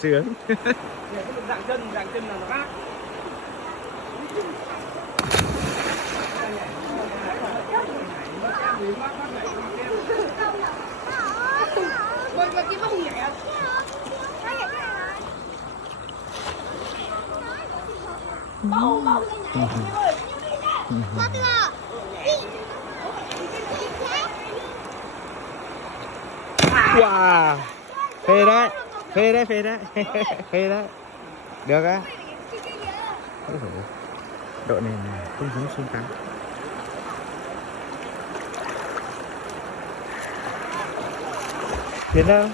Sướng. Dạng chân là nó khác. Wow, phê đấy, phê đấy, phê đấy. Phê đấy, được á. Độ này không giống xung quanh. Tiến đâu?